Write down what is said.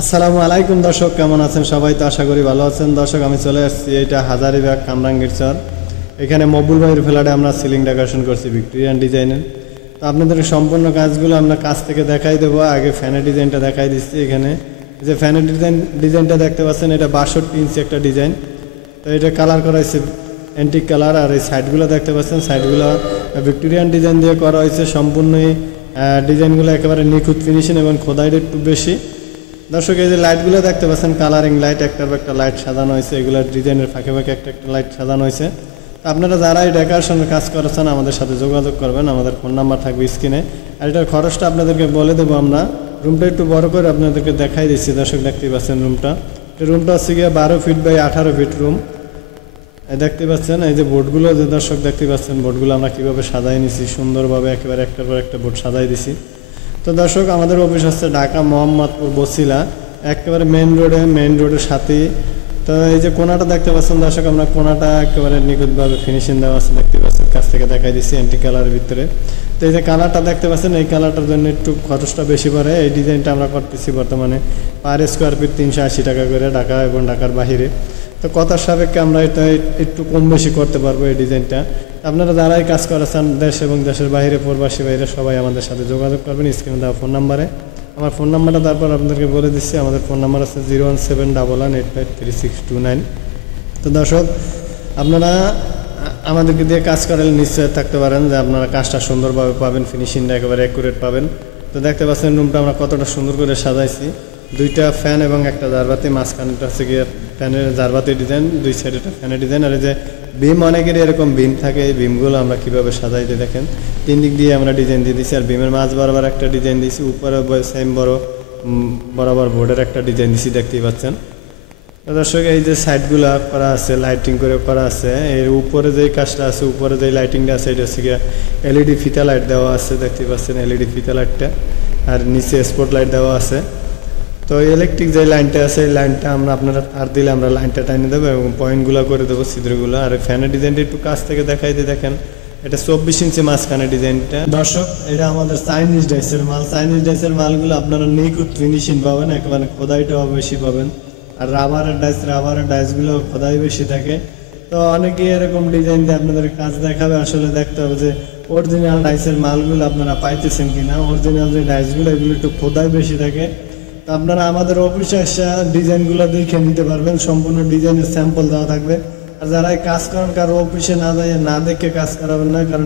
আসসালামু আলাইকুম দর্শক, কেমন আছেন সবাই? তো আশা করি ভালো আছেন। দর্শক, আমি চলে আসছি এটা হাজারিবাগ কামরাঙ্গীর চর। এখানে মকবুল ভাইয়ের ফ্ল্যাটে আমরা সিলিং ডেকোরেশন করছি ভিক্টোরিয়ান ডিজাইনের। তো আপনাদের সম্পূর্ণ কাজগুলো আমরা কাছ থেকে দেখাই দেবো। আগে ফ্যানের ডিজাইনটা দেখাই দিচ্ছি। এখানে যে ফ্যানের ডিজাইনটা দেখতে পাচ্ছেন, এটা 62 ইঞ্চি একটা ডিজাইন। তো এটা কালার করা হয়েছে অ্যান্টিক কালার। আর এই সাইডগুলো দেখতে পাচ্ছেন, সাইডগুলো ভিক্টোরিয়ান ডিজাইন দিয়ে করা হয়েছে। সম্পূর্ণই ডিজাইনগুলো একেবারে নিখুঁত ফিনিশিং এবং খোদাইটা একটু বেশি। দর্শক, এই যে লাইটগুলো দেখতে পাচ্ছেন, কালারিং লাইট, একটার পর একটা লাইট সাজানো হয়েছে। এগুলোর ডিজাইনের ফাঁকে ফাঁকে একটা একটা লাইট সাজানো হয়েছে। আপনারা যারা এই ডেকোরেশনের কাজ করেছেন আমাদের সাথে যোগাযোগ করবেন। আমাদের ফোন নাম্বার থাকবে স্ক্রিনে। আর এটার খরচটা আপনাদেরকে বলে দেবো আমরা। রুমটা একটু বড় করে আপনাদেরকে দেখাই দিচ্ছি। দর্শক, দেখতেই পাচ্ছেন রুমটা হচ্ছে গিয়ে 12 ফিট বাই 18 ফিট রুম। দেখতে পাচ্ছেন এই যে বোর্ডগুলো, যে দর্শক দেখতে পাচ্ছেন বোর্ডগুলো আমরা কীভাবে সাজাই নিছি সুন্দরভাবে, একেবারে একটার পর একটা বোর্ড সাজাই দিছি। তো দর্শক, আমাদের অফিস হচ্ছে ঢাকা মোহাম্মদপুর বসিলা, একেবারে মেন রোডের সাথেই। তো এই যে কোনাটা দেখতে পাচ্ছেন দর্শক, আমরা কোনাটা একেবারে নিখুঁতভাবে ফিনিশিং দেওয়া আছে, দেখতে পাচ্ছেন। কাছ থেকে দেখাই দিচ্ছি অ্যান্টিক কালারের ভিতরে। তো এই যে কালারটা দেখতে পাচ্ছেন, এই কালারটার জন্য একটু খরচটা বেশি পড়ে। এই ডিজাইনটা আমরা করতেছি বর্তমানে পার স্কোয়ার ফিট 380 টাকা করে, ঢাকা এবং ঢাকার বাহিরে। তো কথার সাপেক্ষে আমরা এটা একটু কম বেশি করতে পারবো এই ডিজাইনটা। আপনারা যারাই কাজ করেছেন দেশ এবং দেশের বাইরে, প্রবাসী বাইরে, সবাই আমাদের সাথে যোগাযোগ করবেন স্ক্রিনে দেওয়া ফোন নাম্বারে। আমার ফোন নাম্বারটা তারপর আপনাদেরকে বলে দিচ্ছি। আমাদের ফোন নাম্বার আছে 01711853629। তো দর্শক, আপনারা আমাদেরকে দিয়ে কাজ করালে নিশ্চয় থাকতে পারেন যে আপনারা কাজটা সুন্দরভাবে পাবেন, ফিনিশিংটা একেবারে অ্যাকুরেট পাবেন। তো দেখতে পাচ্ছেন রুমটা আমরা কতটা সুন্দর করে সাজাইছি। 2টা ফ্যান এবং একটা জারবাতি, মাঝখানেটা হচ্ছে গিয়ে ফ্যানের জারবাতি ডিজাইন, 2 সাইডে একটা ফ্যানের ডিজাইন। আর এই যে বিম, অনেকেরই এরকম বিম থাকে, এই বিমগুলো আমরা কীভাবে সাজাই দিয়ে দেখেন 3 দিক দিয়ে আমরা ডিজাইন দিয়ে দিচ্ছি। আর বিমের মাঝ বরাবর একটা ডিজাইন দিয়েছি, উপরে সেম বরাবর বোর্ডের একটা ডিজাইন দিচ্ছি, দেখতেই পাচ্ছেন। দর্শক, এই যে সাইডগুলো করা আছে, লাইটিং করে করা আছে। এর উপরে যেই কাজটা আছে, উপরে যেই লাইটিংটা আছে, এটা হচ্ছে গিয়ে এলইডি ফিতা লাইট দেওয়া আছে, দেখতেই পাচ্ছেন এলইডি ফিতা লাইটটা। আর নিচে স্পট লাইট দেওয়া আছে। তো ইলেকট্রিক যে লাইনটা আছে, এই লাইনটা আপনারা তার দিলে আমরা লাইনটা টাইনে দেবো এবং পয়েন্টগুলো করে দেবো, ছিদ্রগুলো। আর ফ্যানের ডিজাইনটা একটু কাছ থেকে দেখাই দিয়ে দেখেন, এটা 24 ইঞ্চি মাঝখানে ডিজাইনটা। দর্শক, এটা আমাদের চাইনিজ ডাইসের মাল। চাইনিজ ডাইসের মালগুলো আপনারা নিখুঁত ফিনিশিং পাবেন, একেবারে খোদাইটাও বেশি পাবেন। আর রাবারের ডাইসগুলো খোদাই বেশি থাকে। তো অনেকেই এরকম ডিজাইন দিয়ে আপনাদের কাজ দেখাবে। আসলে দেখতে হবে যে অরিজিনাল ডাইসের মালগুলো আপনারা পাইতেছেন কিনা। অরিজিনাল যে ডাইসগুলো, এগুলো একটু খোদাই বেশি থাকে। তো আপনারা আমাদের অফিসে এসে ডিজাইনগুলো দেখে নিতে পারবেন। সম্পূর্ণ ডিজাইনের স্যাম্পল দেওয়া থাকবে। আর যারা কাজ করেন, কারো অফিসে না দেখে কাজ করাবেন না, কারণ